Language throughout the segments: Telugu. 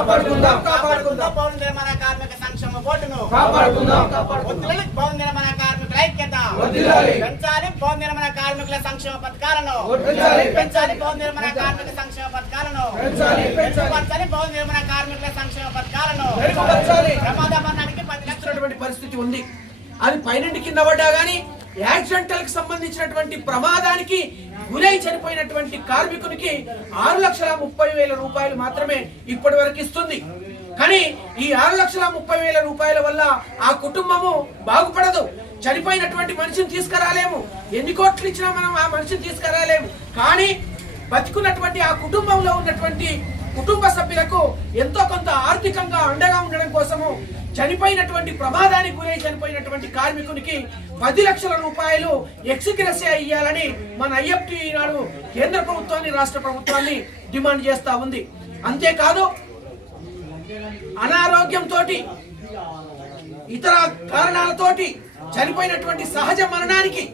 కాపాడుకుందాం. కాపాడుకుందాం. భవన నిర్మాణ కార్మిక సంక్షేమ బోర్డును. కాపాడుకుందాం. నిర్మాణ కార్మికుల ఐక్యత. పెంచాలి నిర్మాణ కార్మికుల సంక్షేమ పథకాలను. పెంచాలి నిర్మాణ కార్మిక సంక్షేమ పథకాలను. పెంచాలి, నిర్మాణ కార్మికుల సంక్షేమ పథకాలను. మెరుగుపరచాలి. ప్రమాద మరణానికి పది లక్షలు. చేస్తున్నటువంటి పరిస్థితి ఉంది. అది పైనుండి కింద పడ్డా గానీ యాక్సిడెంటల్కి సంబంధించినటువంటి ప్రమాదానికి గురై చనిపోయినటువంటి కార్మికునికి ఆరు లక్షల ముప్పై వేల రూపాయలు మాత్రమే ఇప్పటి వరకు ఇస్తుంది. కానీ ఈ ఆరు లక్షల ముప్పై వేల రూపాయల వల్ల ఆ కుటుంబము బాగుపడదు. చనిపోయినటువంటి మనిషిని తీసుకురాలేము. ఎన్ని కోట్లు ఇచ్చినా మనం ఆ మనిషిని తీసుకురాలేము. కానీ బతికున్నటువంటి ఆ కుటుంబంలో ఉన్నటువంటి కుటుంబ సభ్యులకు ఎంతో కొంత ఆర్థికంగా అండగా ఉండడం కోసము చనిపోయినటువంటి ప్రమాదానికి గురై చనిపోయినటువంటి కార్మికునికి పది లక్షల రూపాయలు ఎక్స్గ్రెసియా ఇవ్వాలని మన ఐఎఫ్టి ఈనాడు కేంద్ర ప్రభుత్వాన్ని రాష్ట్ర ప్రభుత్వాన్ని డిమాండ్ చేస్తా ఉంది. అంతేకాదు అనారోగ్యంతో ఇతర కారణాలతోటి చనిపోయినటువంటి సహజ మరణానికి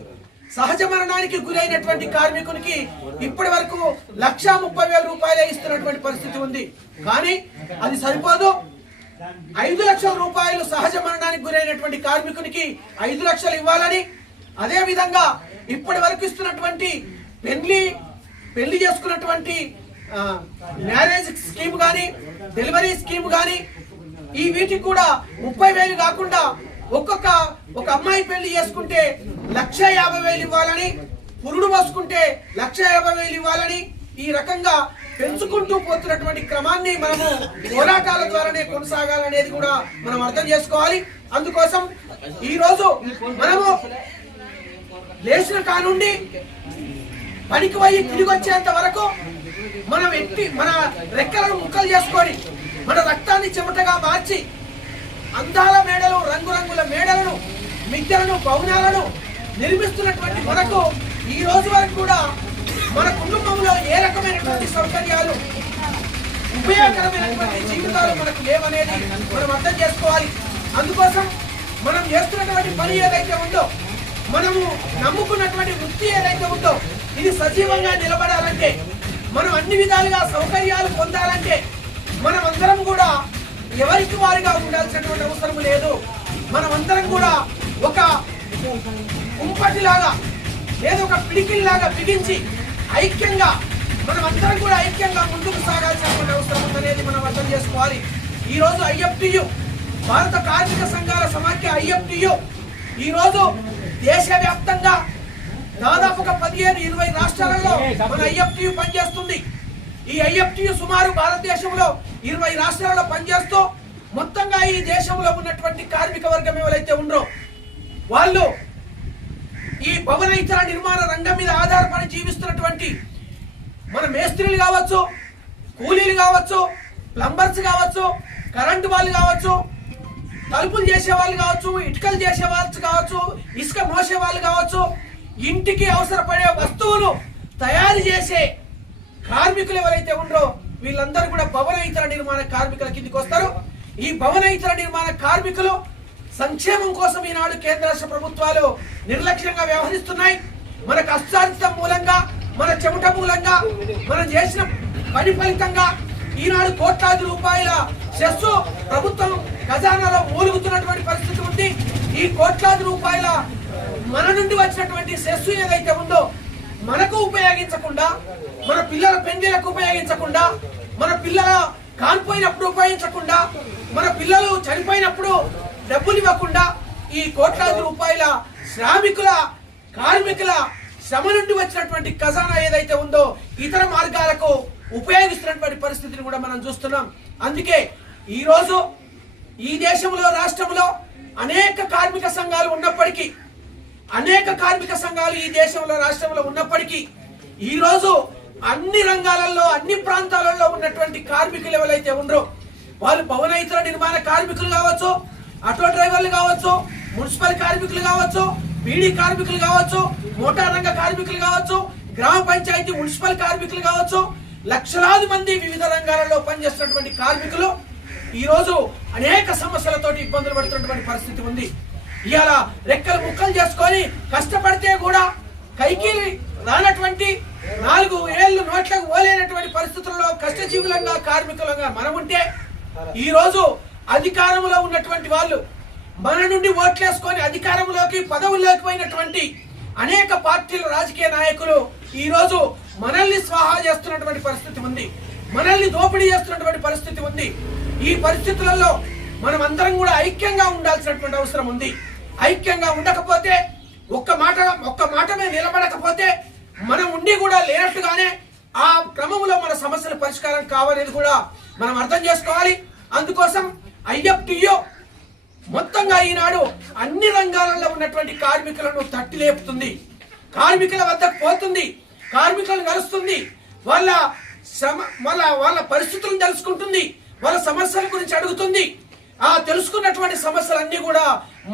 సహజ మరణానికి గురైనటువంటి కార్మికునికి ఇప్పటి వరకు లక్షా ముప్పై వేల రూపాయలే ఇస్తున్నటువంటి పరిస్థితి ఉంది. కానీ అది సరిపోదు. ఐదు లక్షల రూపాయలు సహజ మరణానికి గురైనటువంటి కార్మికునికి ఐదు లక్షలు ఇవ్వాలని అదే విధంగా ఇప్పటి వరకు ఇస్తున్నటువంటి పెళ్ళి పెళ్ళి చేసుకున్నటువంటి మ్యారేజ్ స్కీమ్ కానీ డెలివరీ స్కీమ్ కానీ ఈ వీటికి కూడా ముప్పై వేలు కాకుండా ఒక్కొక్క ఒక అమ్మాయి పెళ్ళి చేసుకుంటే లక్ష యాభై వేలు ఇవ్వాలని పురుడు పోసుకుంటే లక్ష యాభై వేలు ఇవ్వాలని ఈ రకంగా పెంచుకుంటూ పోతున్నటువంటి క్రమాన్ని మనము పోరాటాల ద్వారానే కొనసాగాలనేది కూడా మనం అర్థం చేసుకోవాలి. అందుకోసం ఈ రోజు మనము లేచిన కానుండి పనికి పోయి తిరిగి వచ్చేంత వరకు మనం ఎట్టి మన రెక్కలను ముక్కలు చేసుకొని మన రక్తాన్ని చెమటగా మార్చి అందాల మేడలు రంగురంగుల మేడలను మిద్దెలను భవనాలను నిర్మిస్తున్నటువంటి మనకు ఈ రోజు వరకు కూడా మన కుటుంబంలో ఏ రకమైనటువంటి సౌకర్యాలు ఉపయోగకరమైనటువంటి జీవితాలు మనకు లేవనేది మనం అర్థం చేసుకోవాలి. అందుకోసం మనం చేస్తున్నటువంటి పని ఏదైతే ఉందో మనము నమ్ముకున్నటువంటి వృత్తి ఏదైతే ఉందో ఇది సజీవంగా నిలబడాలంటే మనం అన్ని విధాలుగా సౌకర్యాలు పొందాలంటే మనం అందరం కూడా ఎవరికి వారిగా ఉండాల్సినటువంటి అవసరం లేదు. మనం అందరం కూడా ఒక కుంపటిలాగా లేదా ఒక పిడికిల్లాగా బిగించి ఐక్యంగా మనం అందరం కూడా ఐక్యంగా ముందుకు సాగాల్సినటువంటి అవసరం ఉందనేది మనం అర్థం చేసుకోవాలి. ఈ రోజు ఐఎఫ్టియు భారత కార్మిక సంఘాల సమాఖ్య ఐఎఫ్టియు ఈ రోజు దేశవ్యాప్తంగా దాదాపు ఒక పదిహేను ఇరవై రాష్ట్రాలలో మన ఐఎఫ్టియు పనిచేస్తుంది. ఈ ఐఎఫ్టియు సుమారు భారతదేశంలో ఇరవై రాష్ట్రాలలో పనిచేస్తూ మొత్తంగా ఈ దేశంలో ఉన్నటువంటి కార్మిక వర్గం ఎవరైతే ఉండరో వాళ్ళు ఈ భవన ఇతర నిర్మాణ రంగం మీద ఆధారపడి జీవిస్తున్నటువంటి మన మేస్త్రీలు కావచ్చు కూలీలు కావచ్చు ప్లంబర్స్ కావచ్చు కరెంటు వాళ్ళు కావచ్చు తలుపులు చేసే వాళ్ళు కావచ్చు ఇటుకలు చేసే వాళ్ళు కావచ్చు ఇసుక మోసే వాళ్ళు కావచ్చు ఇంటికి అవసరపడే వస్తువులు తయారు చేసే కార్మికులు ఎవరైతే ఉండో వీళ్ళందరూ కూడా భవన ఇతర నిర్మాణ కార్మికుల కిందికి వస్తారు. ఈ భవన ఇతర నిర్మాణ కార్మికులు సంక్షేమం కోసం ఈనాడు కేంద్ర రాష్ట్ర ప్రభుత్వాలు నిర్లక్ష్యంగా వ్యవహరిస్తున్నాయి. మన కష్టార్జితం మూలంగా మన చెమట మూలంగా మనం చేసిన పని ఫలితంగా ఈనాడు కోట్లాది రూపాయల సెస్సు ప్రభుత్వం ఖజానాలో మూలుగుతున్నటువంటి పరిస్థితి ఉంది. ఈ కోట్లాది రూపాయల మన నుండి వచ్చినటువంటి సెస్సు ఏదైతే ఉందో మనకు ఉపయోగించకుండా మన పిల్లల పెండిలకు ఉపయోగించకుండా మన పిల్లల కాన్పోయినప్పుడు ఉపయోగించకుండా మన పిల్లలు చనిపోయినప్పుడు డబ్బులు ఇవ్వకుండా ఈ కోట్లాది రూపాయల శ్రామికుల కార్మికుల శ్రమ నుండి వచ్చినటువంటి ఖజానా ఏదైతే ఉందో ఇతర మార్గాలకు ఉపయోగిస్తున్నటువంటి పరిస్థితిని కూడా మనం చూస్తున్నాం. అందుకే ఈ రోజు ఈ దేశంలో రాష్ట్రంలో అనేక కార్మిక సంఘాలు ఉన్నప్పటికీ అనేక కార్మిక సంఘాలు ఈ దేశంలో రాష్ట్రంలో ఉన్నప్పటికీ ఈ రోజు అన్ని రంగాలలో అన్ని ప్రాంతాలలో ఉన్నటువంటి కార్మికులు ఎవరైతే ఉండరో వాళ్ళు భవన ఇతర నిర్మాణ కార్మికులు కావచ్చు ఆటో డ్రైవర్లు కావచ్చు మున్సిపల్ కార్మికులు కావచ్చు బీడీ కార్మికులు కావచ్చు మోటార్ రంగ కార్మికులు కావచ్చు గ్రామ పంచాయతీ మున్సిపల్ కార్మికులు కావచ్చు లక్షలాది మంది వివిధ రంగాలలో పనిచేస్తున్నటువంటి కార్మికులు ఈరోజు అనేక సమస్యలతోటి ఇబ్బందులు పడుతున్నటువంటి పరిస్థితి ఉంది. ఇవాళ రెక్కలు ముక్కలు చేసుకొని కష్టపడితే కూడా కైకి రానటువంటి నాలుగు ఏళ్ళు నోట్లకు పోలేనటువంటి పరిస్థితుల్లో కష్టజీవులంగా కార్మికులంగా మనముంటే ఈరోజు ఈ రోజు అధికారంలో ఉన్నటువంటి వాళ్ళు మన నుండి ఓట్లేసుకొని అధికారంలోకి పదవుల్లోకి పోయినటువంటి అనేక పార్టీల రాజకీయ నాయకులు ఈరోజు మనల్ని స్వాహా చేస్తున్నటువంటి పరిస్థితి ఉంది. మనల్ని దోపిడీ చేస్తున్నటువంటి పరిస్థితి ఉంది. ఈ పరిస్థితులలో మనం అందరం కూడా ఐక్యంగా ఉండాల్సినటువంటి అవసరం ఉంది. ఐక్యంగా ఉండకపోతే ఒక్క మాట ఒక్క మాట మీద నిలబడకపోతే మనం ఉండి కూడా లేనట్టుగానే ఆ క్రమంలో మన సమస్యల పరిష్కారం కావనేది కూడా మనం అర్థం చేసుకోవాలి. అందుకోసం ఐఎఫ్టియో మొత్తంగా ఈనాడు అన్ని రంగాలలో ఉన్నటువంటి కార్మికులను తట్టి లేపుతుంది. కార్మికుల వద్దకు పోతుంది. కార్మికులను నడుస్తుంది. వాళ్ళ శ్రమ వాళ్ళ వాళ్ళ పరిస్థితులను తెలుసుకుంటుంది. వాళ్ళ సమస్యల గురించి అడుగుతుంది. ఆ తెలుసుకున్నటువంటి సమస్యలన్నీ కూడా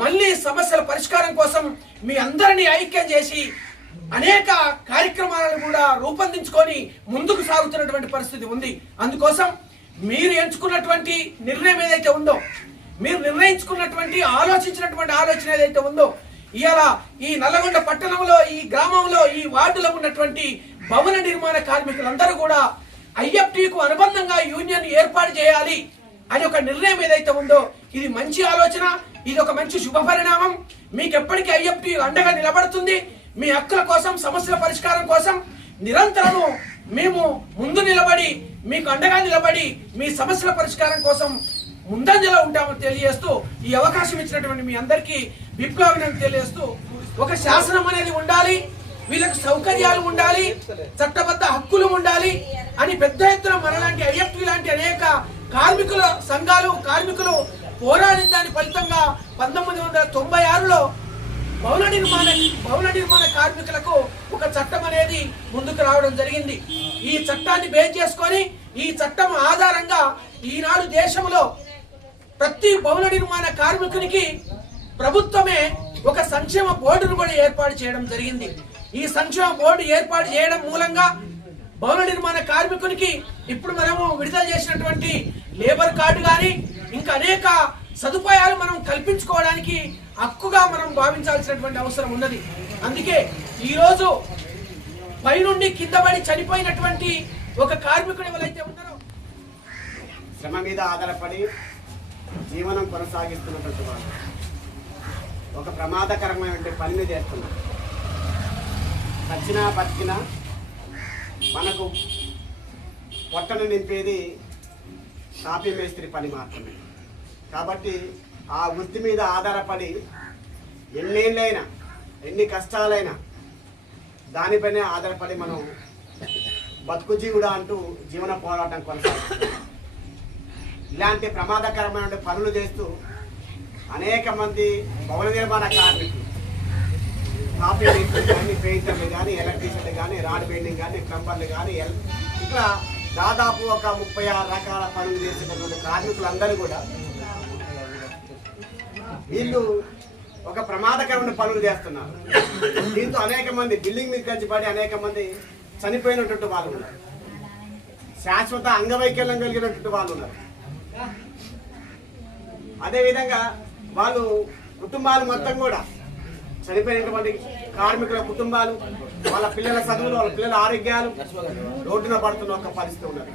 మళ్ళీ సమస్యల పరిష్కారం కోసం మీ అందరినీ ఐక్యం చేసి అనేక కార్యక్రమాలను కూడా రూపొందించుకొని ముందుకు సాగుతున్నటువంటి పరిస్థితి ఉంది. అందుకోసం మీరు ఎంచుకున్నటువంటి నిర్ణయం ఏదైతే ఉందో మీరు నిర్ణయించుకున్నటువంటి ఆలోచించినటువంటి ఆలోచన ఏదైతే ఉందో ఇవాళ ఈ నల్లగొండ పట్టణంలో ఈ గ్రామంలో ఈ వార్డులో ఉన్నటువంటి భవన నిర్మాణ కార్మికులందరూ కూడా ఐఎఫ్టీకు అనుబంధంగా యూనియన్ ఏర్పాటు చేయాలి అని ఒక నిర్ణయం ఏదైతే ఉందో ఇది మంచి ఆలోచన ఇది ఒక మంచి శుభ పరిణామం. మీకు ఎప్పటికీ ఐఎఫ్టీ అండగా నిలబడుతుంది. మీ హక్కుల కోసం సమస్యల పరిష్కారం కోసం నిరంతరము మేము ముందు నిలబడి మీకు అండగా నిలబడి మీ సమస్యల పరిష్కారం కోసం ముందంజలో ఉంటామని తెలియజేస్తూ ఈ అవకాశం ఇచ్చినటువంటి మీ అందరికీ విప్లవం తెలియజేస్తూ ఒక శాసనం అనేది ఉండాలి వీళ్ళకు సౌకర్యాలు ఉండాలి చట్టబద్ధ హక్కులు ఉండాలి అని పెద్ద ఎత్తున మనలాంటి ఐఎఫ్టీ లాంటి అనేక కార్మికుల సంఘాలు కార్మికులు పోరాడిన దాని ఫలితంగా పంతొమ్మిది వందల తొంభై ఆరులో భవన నిర్మాణ భవన నిర్మాణ కార్మికులకు ఒక చట్టం అనేది ముందుకు రావడం జరిగింది. ఈ చట్టాన్ని బేస్ చేసుకొని ఈ చట్టం ఆధారంగా ఈనాడు దేశంలో ప్రతి భవన నిర్మాణ కార్మికునికి ప్రభుత్వమే ఒక సంక్షేమ బోర్డును కూడా ఏర్పాటు చేయడం జరిగింది. ఈ సంక్షేమ బోర్డు ఏర్పాటు చేయడం మూలంగా భవన నిర్మాణ కార్మికునికి ఇప్పుడు మనము విడుదల చేసినటువంటి లేబర్ కార్డు కానీ ఇంకా అనేక సదుపాయాలు మనం కల్పించుకోవడానికి హక్కుగా మనం భావించాల్సినటువంటి అవసరం ఉన్నది. అందుకే ఈరోజు పైనుండి కింద పడి చనిపోయినటువంటి ఒక కార్మికుడు ఎవరైతే ఉన్నారో శ్రమ మీద ఆధారపడి జీవనం కొనసాగిస్తున్నటువంటి వాళ్ళు ఒక ప్రమాదకరమైన పనిని చేస్తున్నారు సచ్చినా బతికినా మనకు పొట్టను నింపేది కాపీ మేస్త్రి పని మాత్రమే. కాబట్టి ఆ వృత్తి మీద ఆధారపడి ఎన్నేళ్ళైనా ఎన్ని కష్టాలైనా దానిపైనే ఆధారపడి మనం బతుకు జీవుడా అంటూ జీవన పోరాటం కొనసాగుతుంది ఇలాంటి ప్రమాదకరమైన పనులు చేస్తూ అనేక మంది భవన నిర్మాణ కార్మికులు కాపీ కానీ పెయింటర్లు కానీ ఎలక్ట్రీషియన్లు కానీ రాడ్ పెయింటింగ్ కానీ ప్లంబర్లు కానీ ఎల్- ఇట్లా దాదాపు ఒక ముప్పై ఆరు రకాల పనులు చేసేటటువంటి కార్మికులందరూ కూడా వీళ్ళు ఒక ప్రమాదకరమైన పనులు చేస్తున్నారు. దీంతో అనేక మంది బిల్డింగ్ మీద కంచి పడి అనేక మంది చనిపోయినటువంటి వాళ్ళు ఉన్నారు. శాశ్వత అంగవైకల్యం కలిగినటువంటి వాళ్ళు ఉన్నారు. అదేవిధంగా వాళ్ళు కుటుంబాలు మొత్తం కూడా చనిపోయినటువంటి కార్మికుల కుటుంబాలు వాళ్ళ పిల్లల చదువులు వాళ్ళ పిల్లల ఆరోగ్యాలు రోడ్డున పడుతున్న ఒక పరిస్థితి ఉన్నది.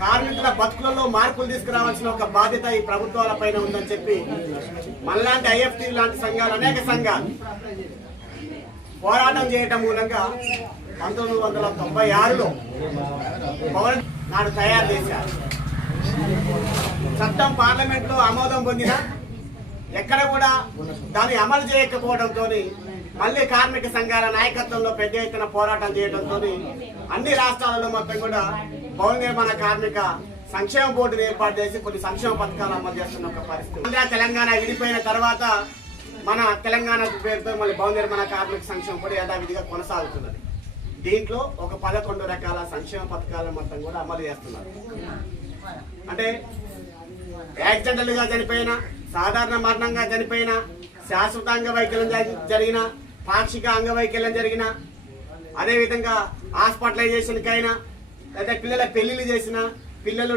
కార్మికుల బతుకులలో మార్పులు తీసుకురావాల్సిన ఒక బాధ్యత ఈ ప్రభుత్వాల పైన ఉందని చెప్పి మనలాంటి ఐఎఫ్టీ లాంటి సంఘాలు అనేక సంఘాలు పోరాటం చేయటం మూలంగా పంతొమ్మిది వందల తొంభై ఆరులో పవన్ నాడు తయారు చేశారు. చట్టం పార్లమెంట్లో ఆమోదం పొందిన ఎక్కడ కూడా దాన్ని అమలు చేయకపోవడంతో మళ్ళీ కార్మిక సంఘాల నాయకత్వంలో పెద్ద ఎత్తున పోరాటం చేయడంతో అన్ని రాష్ట్రాలలో మొత్తం కూడా భవన నిర్మాణ కార్మిక సంక్షేమ బోర్డును ఏర్పాటు చేసి కొన్ని సంక్షేమ పథకాలు అమలు చేస్తున్న ఒక పరిస్థితి. తెలంగాణ విడిపోయిన తర్వాత మన తెలంగాణ పేరుతో మళ్ళీ భవన నిర్మాణ కార్మిక సంక్షేమ కూడా యథావిధిగా కొనసాగుతున్నది. దీంట్లో ఒక పదకొండు రకాల సంక్షేమ పథకాలను మొత్తం కూడా అమలు చేస్తున్నారు. అంటే యాక్సిడెంటల్గా చనిపోయిన సాధారణ మరణంగా చనిపోయిన శాశ్వతంగా వైకల్యం జరిగిన పాక్షిక అంగవైకల్యం జరిగిన అదేవిధంగా హాస్పిటలైజేషన్కి అయినా లేదా పిల్లల పెళ్ళిళ్ళు చేసిన పిల్లలు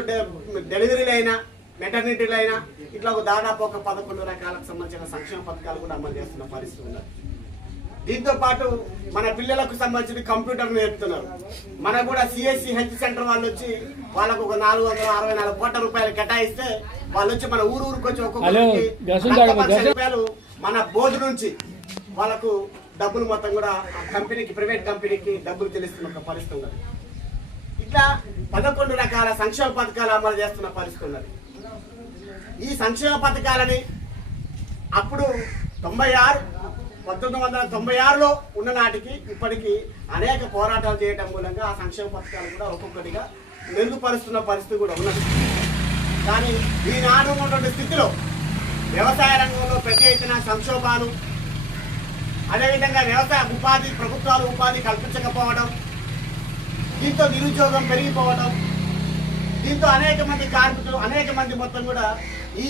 డెలివరీలు అయినా మెటర్నిటీలు అయినా ఇట్లా ఒక దాదాపు ఒక పదకొండు రకాలకు సంబంధించిన సంక్షేమ పథకాలు కూడా అమలు చేస్తున్న పరిస్థితి ఉన్నది దీంతో పాటు మన పిల్లలకు సంబంధించిన కంప్యూటర్ నేర్పుతున్నారు మనకు కూడా సిఎస్సి హెల్త్ సెంటర్ వాళ్ళు వచ్చి వాళ్ళకు ఒక నాలుగు వందల అరవై నాలుగు కోట్ల రూపాయలు కేటాయిస్తే వాళ్ళు వచ్చి మన ఊరు ఊరికి వచ్చి గసులు? రూపాయలు మన బోర్డు నుంచి వాళ్ళకు డబ్బులు మొత్తం కూడా ఆ కంపెనీకి ప్రైవేట్ కంపెనీకి డబ్బులు చెల్లిస్తున్న ఒక పరిస్థితి ఉన్నది. ఇట్లా పదకొండు రకాల సంక్షేమ పథకాలు అమలు చేస్తున్న పరిస్థితి ఉన్నది. ఈ సంక్షేమ పథకాలని అప్పుడు తొంభై ఆరు పంతొమ్మిది వందల తొంభై ఆరులో ఉన్న నాటికి ఇప్పటికీ అనేక పోరాటాలు చేయడం మూలంగా ఆ సంక్షేమ పథకాలు కూడా ఒక్కొక్కటిగా మెరుగుపరుస్తున్న పరిస్థితి కూడా ఉన్నది. కానీ ఈనాడు ఉన్నటువంటి స్థితిలో వ్యవసాయ రంగంలో ప్రతి ఎత్తున సంక్షోభాలు అదేవిధంగా వ్యవసాయ ఉపాధి ప్రభుత్వాలు ఉపాధి కల్పించకపోవడం దీంతో నిరుద్యోగం పెరిగిపోవడం దీంతో అనేక మంది కార్మికులు అనేక మంది మొత్తం కూడా ఈ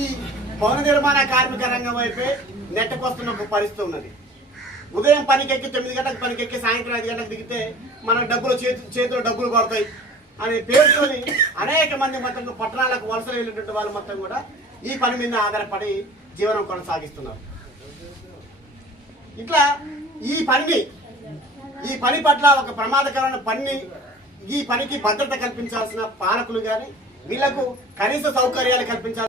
భవన నిర్మాణ కార్మిక రంగం వైపే నెట్టకొస్తున్న ఒక పరిస్థితి ఉన్నది. ఉదయం పనికెక్కి తొమ్మిది గంటలకు పనికెక్కి సాయంత్రం ఐదు గంటలకు దిగితే మనకు డబ్బులు చేతి చేతిలో డబ్బులు పడతాయి అనే పేరుతోని అనేక మంది మొత్తం పట్టణాలకు వలసలు వెళ్ళినటువంటి వాళ్ళు మొత్తం కూడా ఈ పని మీద ఆధారపడి జీవనం కొనసాగిస్తున్నారు. ఇట్లా ఈ పనిని ఈ పని పట్ల ఒక ప్రమాదకరమైన పని ఈ పనికి భద్రత కల్పించాల్సిన పాలకులు కానీ వీళ్ళకు కనీస సౌకర్యాలు కల్పించాల్సిన